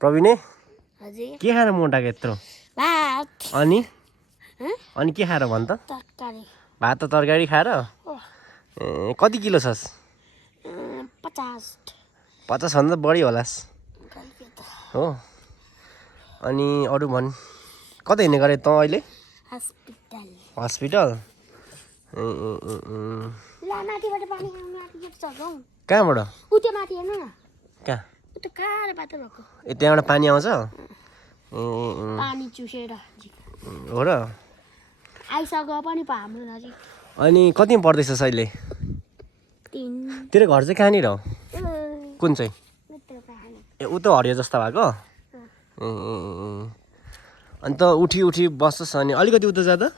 प्रवीणे हजुर के खाएर मोटाएको यत्रो भात अनि अनि के खाएर भन् त तरकारी भात र तरकारी खाएर कति किलो छस् 50 भन्दा बढी होलास् हो अनि अरू भन् कतै हिँड्ने गरे त अहिले हस्पिटल हस्पिटल ला माथिबाट पानी आउने आँटिएको छ हौ कहाँबाट उ त्यो माथि हेर्नु न कहाँ उ त कालो बाटो भएको त्यहाँबाट पानी आउँछ पानी चुसेर हो र आइसक्यो पनि पो हाम्रो नजिक अनि कतिमा पढ्दैछस् अहिले 3 तेरो घर चाहिँ कहाँनिर हो कुन चाहिँ मित्र कहानी ए उ त हरियो जस्तो भएको अनि त उठी बस्छस् अनि अलिकति उता जाँदा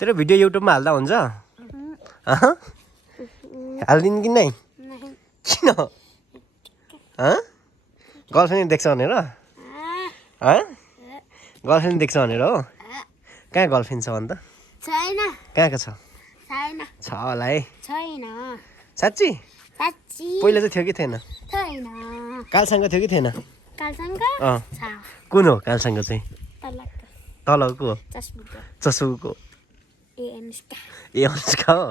तेरो भिडियो युट्युबमा हाल्दा हुन्छ हालिदिनु कि नै किन गर्लफ्रेन्ड देख्छ भनेर गर्लफ्रेन्ड देख्छ भनेर हो कहाँ गर्लफ्रेन्ड छ अन्त छैन कहाँको छ छैन छ होला है छैन साँच्ची साच्ची पहिला चाहिँ थियो कि थिएन छैन कालसँग थियो कि थिएन कालसँग छ कुन हो कालसँग चाहिँ तलको चस्मुको चसुको ए अनुष्का ए अनुष्का हो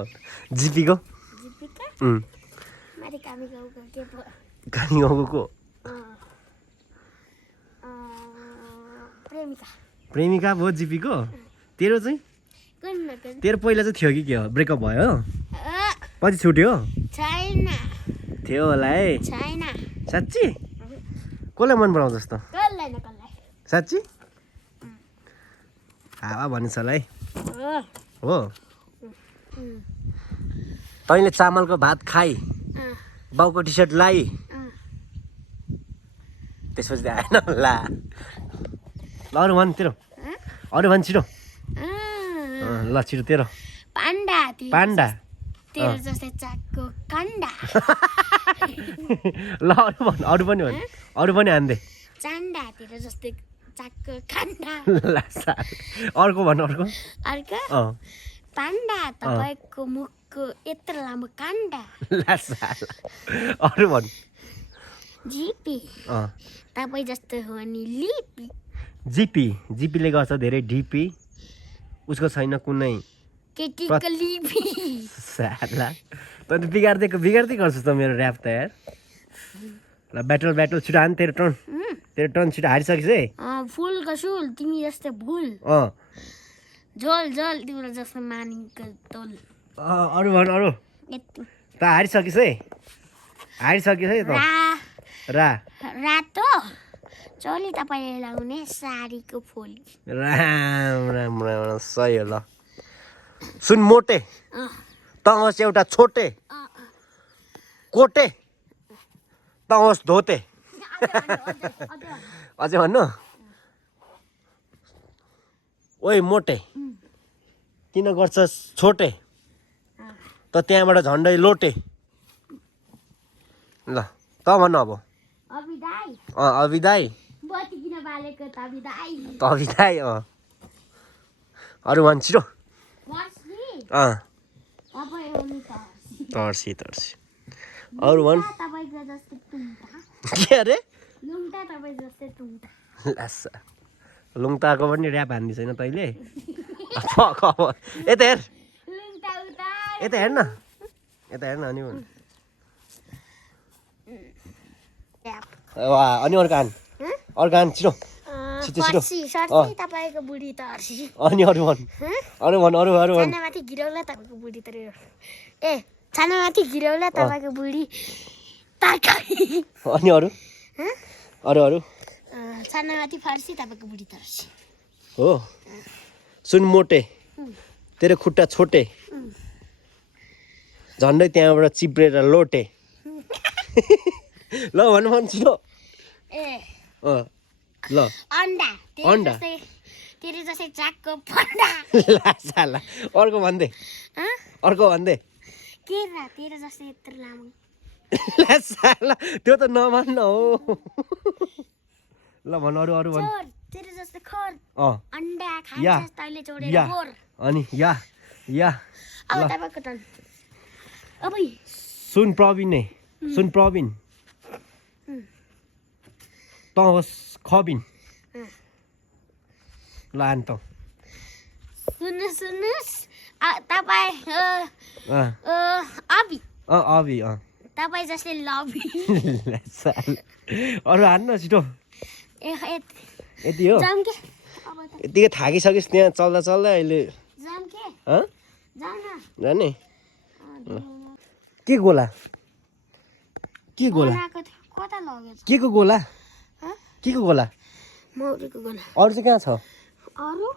जिपीको जिपिका माथि कामी गाउँको के पो कानी गाउँको प्रेमिका भयो जिपीको तेरो चाहिँ तेरो पहिला चाहिँ थियो कि के हो ब्रेकअप भयो पछि छुट्यो छैन थियो होला है छैन साँच्ची कसलाई मन पराउँछस् त साँच्ची हावा भनिस् होला है हो तैँले चामलको भात खाइ बाउको टी सर्ट लाइ त्यसपछि आएन ला ल अरू भन् तेरो अरू भन् छिटो ल छिटो तेरो पाण्डा पाण्डा तेरो जस्तै चाकको काण्डा ल अरू पनि भन् अरू पनि हान्दे चाण्डा तेरो जस्तै चाकको काण्डा ला साल अर्को भन् अर्को पाण्डा तपाईँको मुखको यत्रो लामो काण्डा ला साल अरू भन् जिपी तपाईँ जस्तो हो नि लिपी जिपीले गर्छ धेरै डिपी उसको छैन कुनै केटीको लिपी साला त बिगार्दै गर्छस् त मेरो ऱ्याप त यार ल ब्याटल छिटो हान तेरो टर्न छिटो हारिसकिस् है फुलको सुल तिमी जस्तो भुल झोल तिम्रो जस्तो मानिको तोल अरू भन अरू त हारिसकिस् है त रातो चोली तपाईँले लाउने साडीको फोली राम सही हो ल सुन मोटे त होस् एउटा छोटे कोटे त होस् धोते अझै भन्नु ओइ मोटे किन गर्छस् छोटे त त्यहाँबाट झन्डै लोटे ल त भन्नु अब अविदाई तविदाई अरू भन् छिटो तर्सी अरू भन् के अरे लुङताको पनि ऱ्याप हान्दी छैन तैँले यता हेर न अनि अनि अर्को हान छिटो तपाईको बुढी तर्सी अनि अरू भन् छानामाथि गिरौला तपाईको बुढी तर छानामाथि गिरौला तपाईको बुढी तरकारी अनि अरू छानामाथि फर्सी तपाईको बुढी तर्सी हो सुन मोटे तेरो खुट्टा छोटे झन्डै त्यहाँबाट चिप्रेर लोटे ल भन् छिटो ल अन्डा तेरो जस्तै चाकको फन्डा ला साला अर्को भन्दे के तेरो जस्तै यत्रो लामो ला साला त्यो त नभन्न हो ल भन अरू भन् तेरो जस्तै खर अन्डा खान्छ तैले जोडेर बोर अनि या अब तपाईको टर्न सुन प्रवीण त होस् खबिन ल आन त सुन्नुहोस् तपाईँ अभि अभि तपाईँ जस्तै लभी अरू हान्न छिटो यति हो जाम के अब त यतिकै थाकिसकिस् त्यहाँ चल्दा चल्दा अहिले जाम के जाम न जाने के गोला के गोला बनाएको थियो कता लगेछ के को गोला के को गोला मौरीको गोला अरू चाहिँ कहाँ छ अरू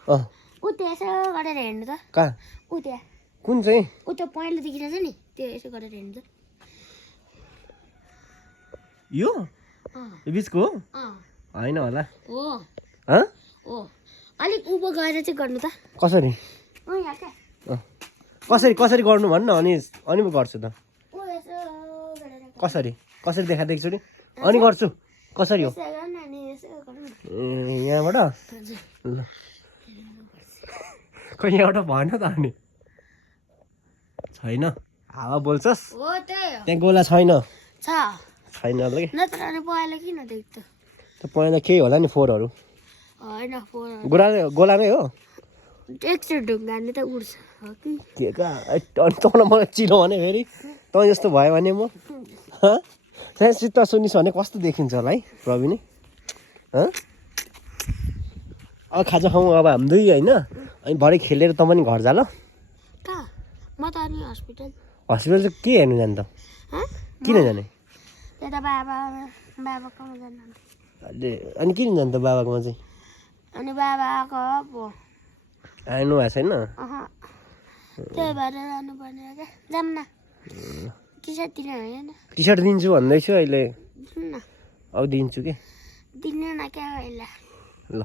ऊ त्यो यसो गरेर हेर्नु त कहाँ ऊ त्यहाँ कुन चाहिँ ऊ त्यो पहेँलो देखिरहेछ नि त्यो यसो गरेर हेर्नु त यो बिचको हो अँ होइन होला हो हँ हो अलिक उँभो गएर चाहिँ गर्नु त कसरी यहाँ क्या कसरी कसरी गर्नु भन्न अनि म गर्छु त ऊ यसो गरेर कसरी कसरी देखाइदिएको छु नि अनि गर्छु कसरी हो यसो गर्नु अनि यसो गर्नु यहाँबाट हजुर ल खै यहाँबाट भएन त अनि छैन हावा बोल्छस् हो त्यही हो त्यहाँ गोला छैन छ छैन ल कि नत्र अनि पहेँलो किन देख्छ त्यो पहिला केही होला नि फोहोरहरू होइन फोन गोलामै हो एकचोटि ढुङ्गाले त उड्छ हो कि के अनि तँलाई मलाई चिनो भने फेरि तँ जस्तो भयो भने म त्यहाँ चित्त सुनिस् भने कस्तो देखिन्छ होला है प्रवीण अब खाजा खाउँ अब हामी दुई होइन अनि भरे खेलेर तँ पनि घर जा ल कहाँ म त अनि हस्पिटल हस्पिटल चाहिँ के हेर्नु जाने त किन जाने त्यता बाबाकोमा जानु अनि किन जाने त बाबाकोमा चाहिँ अनि बाबाको अब आउनु भएको छैन त्यही भएर जानुपर्ने हो क्या जाऊँ न टी सर्ट दिनु होइन टी सर्ट दिन्छु भन्दैछु अहिले दिनु न अब दिन्छु के दिनु न क्या अहिले ल